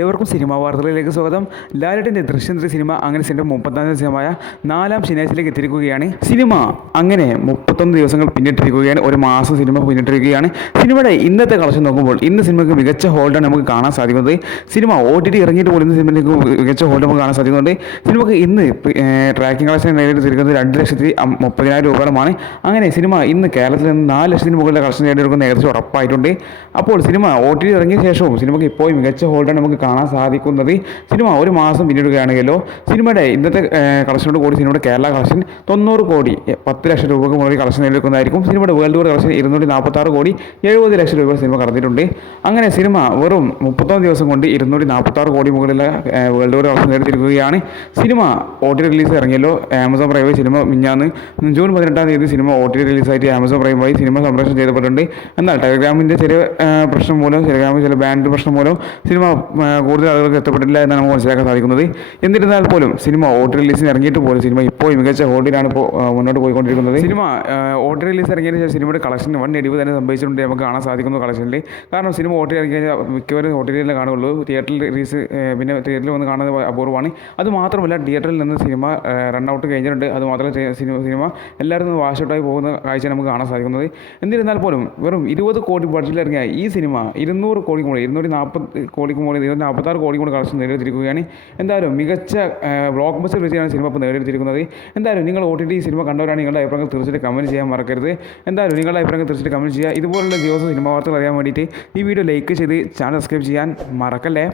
ഏവർക്കും സിനിമാ വാർത്തകളിലേക്ക് സ്വാഗതം. ലാലേട്ടൻ്റെ ദൃശ്യം 3 സിനിമ അങ്ങനെ സിനിമ 34 ദിവസമായ 4ാം ശനിയാഴ്ചയിലേക്ക് എത്തിയിരിക്കുകയാണ്. സിനിമ അങ്ങനെ 31 ദിവസങ്ങൾ പിന്നിട്ടിരിക്കുകയാണ്. ഒരു മാസം സിനിമ പിന്നിട്ടിരിക്കുകയാണ്. സിനിമയുടെ ഇന്നത്തെ കളക്ഷൻ നോക്കുമ്പോൾ ഇന്ന് സിനിമയ്ക്ക് മികച്ച ഹോൾഡാണ് നമുക്ക് കാണാൻ സാധിക്കുന്നത്. സിനിമ OTT ഇറങ്ങിയിട്ട് പോലും ഇന്ന് സിനിമയ്ക്ക് മികച്ച ഹോൾഡ് നമുക്ക് കാണാൻ സാധിക്കുന്നുണ്ട്. സിനിമയ്ക്ക് ഇന്ന് ട്രാക്കിംഗ് കളക്ഷൻ നേടിയെടുത്തിരിക്കുന്നത് 2,30,000 രൂപകളുമാണ്. അങ്ങനെ സിനിമ ഇന്ന് കേരളത്തിൽ നിന്ന് 4 ലക്ഷത്തിന് മുകളിലെ കളക്ഷൻ നേടിയെടുക്കുന്ന ഏകദേശം ഉറപ്പായിട്ടുണ്ട്. അപ്പോൾ സിനിമ OTT ഇറങ്ങിയ ശേഷവും സിനിമയ്ക്ക് ഇപ്പോൾ മികച്ച ഹോൾഡാണ് നമുക്ക് കാണാൻ സാധിക്കുന്നത്. സിനിമ ഒരു മാസം പിന്നിടുകയാണെങ്കിലോ സിനിമയുടെ ഇന്നത്തെ കളക്ഷനോട് കൂടി സിനിമയുടെ കേരള കളക്ഷൻ 90 കോടി 10 ലക്ഷം രൂപക്ക് മുകളിൽ കളക്ഷൻ നേടിയെടുക്കുന്നതായിരിക്കും. സിനിമയുടെ വേൾഡ് ടൂർ കളക്ഷൻ 246 കോടി 70 ലക്ഷം രൂപ സിനിമ കടന്നിട്ടുണ്ട്. അങ്ങനെ സിനിമ വെറും 31 ദിവസം കൊണ്ട് 246 കോടി മുകളിലുള്ള വേൾഡ് ടൂർ കളക്ഷൻ നേടിയിരിക്കുകയാണ്. സിനിമ OTT റിലീസ് ഇറങ്ങിയല്ലോ ആമസോൺ പ്രൈം വഴി. സിനിമ മിഞ്ഞാന്ന് ജൂൺ 18-ാം തീയതി സിനിമ OTT റിലീസായിട്ട് ആമസോൺ പ്രൈം വഴി സിനിമ സംപ്രേഷണം ചെയ്യപ്പെട്ടിട്ടുണ്ട്. എന്നാൽ ടെലഗ്രാമിൻ്റെ ചെറിയ പ്രശ്നം മൂലം ടെലഗ്രാമിൽ ചില ബാൻഡ് പ്രശ്നം മൂലം സിനിമ കൂടുതൽ ആളുകൾക്ക് എത്തപ്പെട്ടില്ല എന്നാണ് നമുക്ക് മനസ്സിലാക്കാൻ സാധിക്കുന്നത്. എന്നിരുന്നാൽ പോലും സിനിമ OTT റിലീസിന് ഇറങ്ങിയിട്ട് പോലും സിനിമ ഇപ്പോൾ മികച്ച ഹോൾഡിലാണ് ഇപ്പോൾ മുന്നോട്ട് പോയിക്കൊണ്ടിരിക്കുന്നത്. സിനിമ OTT റിലീസ് ഇറങ്ങിയതിന് ശേഷം സിനിമയുടെ കളക്ഷൻ വൻ ഇടിവ് തന്നെ സംഭവിച്ചിട്ടുണ്ട് നമുക്ക് കാണാൻ സാധിക്കുന്നു കളക്ഷനിൽ. കാരണം സിനിമ OTT ഇറങ്ങി കഴിഞ്ഞാൽ മിക്കവരും OTT കാണുകയുള്ളൂ. തിയേറ്ററിൽ റിലീസ് പിന്നെ തിയേറ്ററിൽ വന്ന് കാണുന്നത് അപൂർവമാണ്. അതുമാത്രമല്ല തിയേറ്ററിൽ നിന്ന് സിനിമ റണ്ണൗട്ട് കഴിഞ്ഞിട്ടുണ്ട്. അതുമാത്രമല്ല സിനിമ എല്ലാവരും വാഷ് ഔട്ടായി പോകുന്ന കാഴ്ച നമുക്ക് കാണാൻ സാധിക്കുന്നത്. എന്നിരുന്നാൽ പോലും വെറും 20 കോടി ബഡ്ജറ്റിൽ ഇറങ്ങിയ ഈ സിനിമ 200 കോടിക്ക് മുകളിൽ 240 കോടിക്ക് മുകളിൽ 246 കോടി കൂടി കളക്ഷൻ നേടിയെടുത്തിരിക്കുകയാണ്. എന്തായാലും മികച്ച ബ്ലോക്ക് ബസ്റ്റർ വിജയമാണ് സിനിമ ഇപ്പോൾ നേടിയെടുത്തിരിക്കുന്നത്. എന്തായാലും നിങ്ങൾ OTT സിനിമ കണ്ടവരാണ് നിങ്ങളുടെ അഭിപ്രായങ്ങൾ തീർച്ചയായിട്ടും കമൻറ്റ് ചെയ്യാൻ മറക്കരുത്. എന്തായാലും നിങ്ങളുടെ അഭിപ്രായങ്ങൾ തീർച്ചയായിട്ടും കമൻറ്റ് ചെയ്യുക. ഇതുപോലുള്ള ദിവസം സിനിമ വാർത്തകൾ അറിയാൻ വേണ്ടിയിട്ട് ഈ വീഡിയോ ലൈക്ക് ചെയ്ത് ചാനൽ സബ്സ്ക്രൈബ് ചെയ്യാൻ മറക്കല്ലേ.